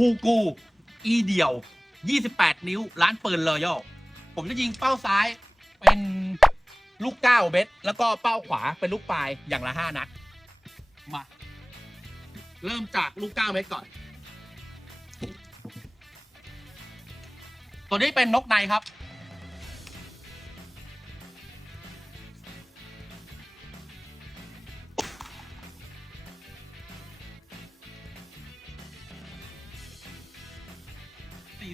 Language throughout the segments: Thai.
ฮูกูอีเดียว 28 นิ้ว ร้านปืนรอยัลผมจะยิงเป้าซ้ายเป็นลูกเก้าเบสแล้วก็เป้าขวาเป็นลูกปลายอย่างละห้านัด มา เริ่มจากลูกเก้าเบสก่อน ตัวนี้เป็นนกในครับ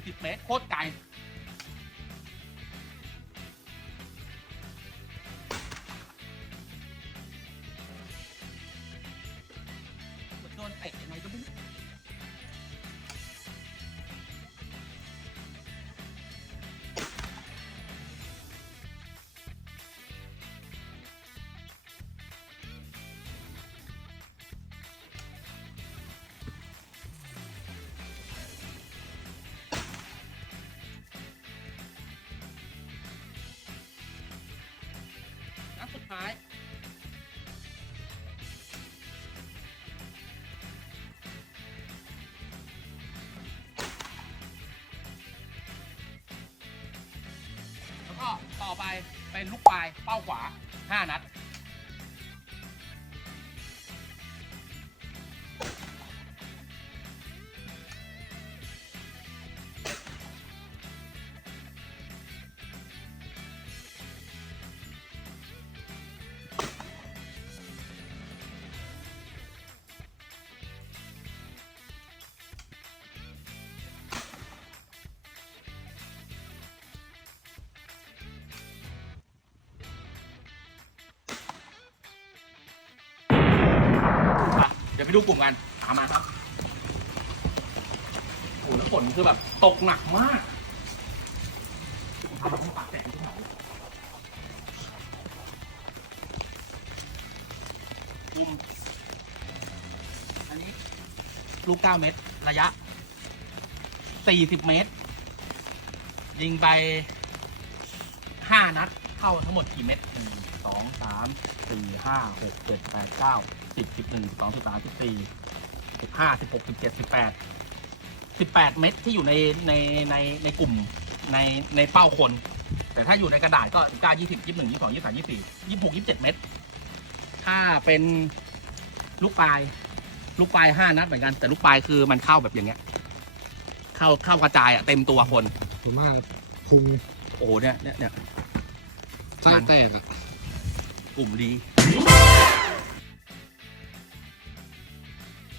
40 เมตรโคตรไกล ท้ายแล้วก็ต่อไปเป็นลูกปลายเป้าขวา 5 นัด ยวไปดูกลุ่มกันตามมาครับโอ้โหแล้วฝนคือแบบตกหนักมากทำให้ปากแตกที่ไหนกลุ่มอันนี้ลูก 9 เมตร ระยะ 40 เมตร ยิงไป 5 นัด เข้าทั้งหมดกี่เม็ดหนึ่งสองสามสี่ห้าหกเจ็ดแปดเก้าสิบสิบหนึ่งสิบสองสิบสามสิบสี่สิบห้าสิบหกสิบเจ็ดสิบแปดสิบแปดเม็ดที่อยู่ในในในในกลุ่มในในเป้าคน แต่ถ้าอยู่ในกระดาษก็เก้ายี่สิบยี่สิบหนึ่งยี่สิบสองยี่สิบสามยี่สิบสี่ยี่สิบหกยี่สิบเจ็ดเม็ดถ้าเป็นลูกปลาย ลูกปลายห้านัดเหมือนกัน แต่ลูกปลายคือมันเข้าแบบอย่างเงี้ย เข้าเข้ากระจายอะเต็มตัวคนผมว่าพุงโอ้โหเนี่ยเนี่ยเนี่ย ไส้แตกอะ กลุ่มดี